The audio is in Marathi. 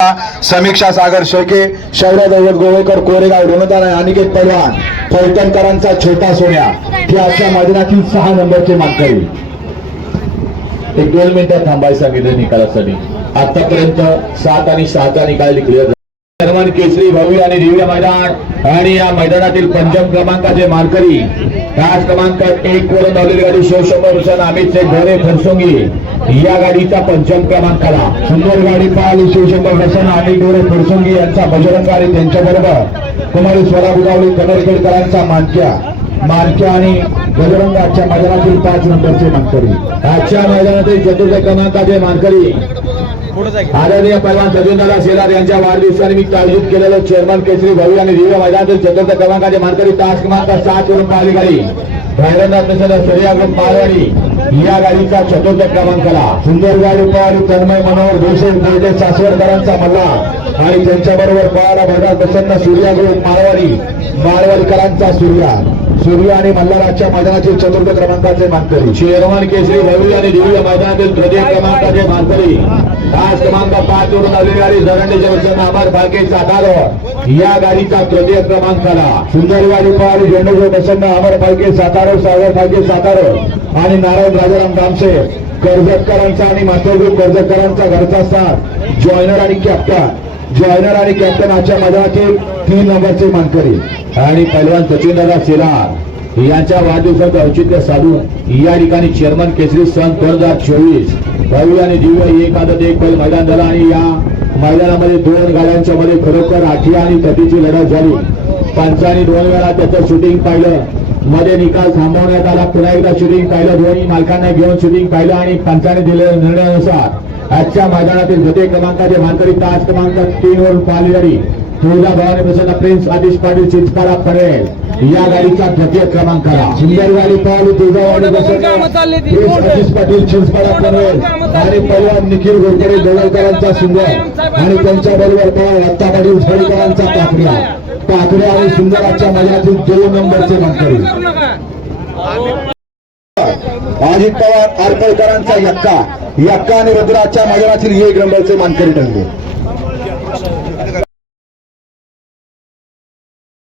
समीक्षा सागर शेके शौर्य दैवत गोवेकर कोरेगाव रणदार अनिकेत पहलवान फलटणकरांचा छोटा सोन्या. हे आजच्या मैदानातील सहा नंबरचे मानकरी एक दोन मिनिटात थांबाय सांगितलं निकालासाठी. आतापर्यंत सात आणि सहाचा निकाल क्लिअर सन्मान केसरी भव्य आणि दिव्य मैदान. आणि या मैदानातील पंचम क्रमांकाचे मानकरी तास क्रमांक एक वरून धावलेली गाडी शिवशंभर हुसेन अमित शेख घोरे फरसुंगी. या गाडीचा पंचम क्रमांकाला. सुंदर गाडी पाहिली शिवशंभर हुसेन अमित घोरे फरसुंगी यांचा बजरंग आणि त्यांच्या बरोबर कुमारी स्वरा बुगावली कनरखेडकरांचा मानक्या मानक्या आणि बजरंगाच्या मैदानातील पाच नंबरचे मानकरी. आजच्या मैदानातील चतुर्थ क्रमांकाचे मानकरी आदरणीय पैलवान सचिनदादा शेलार यांच्या वाढदिवसानिमित्त आयोजित केलेलं चेअरमन केसरी भाऊ आणि दिव्य मैदानातील चतुर्थ क्रमांकाचे मानकरी तास क्रमांक सात वरून पाहिली गाडी भैरवनाथ मिसळ सूर्याग्रम मारवाडी या गाडीचा चतुर्थ क्रमांकाला सुंदर गाडी पळाली तन्मय मनोहर देशे निर्देश सासवडकरांचा मल्ला आणि त्यांच्याबरोबर पळाला भैरव प्रसन्न सूर्याग्रम मारवाडी मारवाडीकरांचा सूर्या. सूर्य आणि मल्हाराच्या मैदानातील चतुर्थ क्रमांकाचे मानकरी. चेअरमन केसरी भव्य आणि दिव्य मैदानातील तृतीय क्रमांकाचे मानकरी. तास क्रमांक पाच वरून आलेली गाडी दरंडेच्या वचन अमर भागे सातारो या गाडीचा तृतीय क्रमांकाला सुंदर गाडी पळाली झेंडूचे प्रसन्न अमर भागे सातारो सागर भागे सातारो आणि नारायण राजाराम दामसे कर्जतकरांचा आणि माथेरग्रुप कर्जतकरांचा घरचा साथ. जॉयनर आणि कॅप्टन जॉयनर आणि कॅप्टन आजच्या मैदानातील तीन नंबरचे मानकरी. आणि पैलवान सचिनदादा शेलार यांच्या वाढदिवसाचं औचित्य साधून या ठिकाणी चेअरमन केसरी सन दोन हजार चोवीस भव्य आणि दिव्य एक आदत एक पैल मैदान झाला आणि या मैदानामध्ये दोन गाड्यांच्या मध्ये खरोखर आठिया आणि तटीची लढत झाली. पंचांनी दोन वेळा त्याचं शूटिंग पाहिलं. मध्ये निकाल थांबवण्यात आला. पुन्हा एकदा शूटिंग पाहिलं. दोन्ही मालकांना घेऊन शूटिंग पाहिलं आणि पंचाने दिलेल्या निर्णयानुसार आजच्या मैदानातील द्वितीय क्रमांकाचे मानकरी तास क्रमांक तीन वरून पाहिली गाडी तुळजा भवानी प्रसन्न प्रिन्स आदिश पाटील चिंचपाडा परेल या गाडीचा द्वितीय क्रमांकाला सुंदर गाडी पाहिली तुळजाभवानी प्रसन्न प्रिन्स आदिश पाटील चिंचपाडा परेल आणि पहिलवान निखिल घोरकडे दोळकरांचा सुंदर. आणि त्यांच्या बरोबर पवार रत्ता पाटील फळीकरांचा पाकड्या पाकड्या आणि सुंदर आजच्या मैदानातील दोन नंबरचे मानकरी. अजित पवार आरपळकरांचा यक्का. यक्का आणि रुद्राच्या मैदानातील एक नंबरचे मानकरी ठरले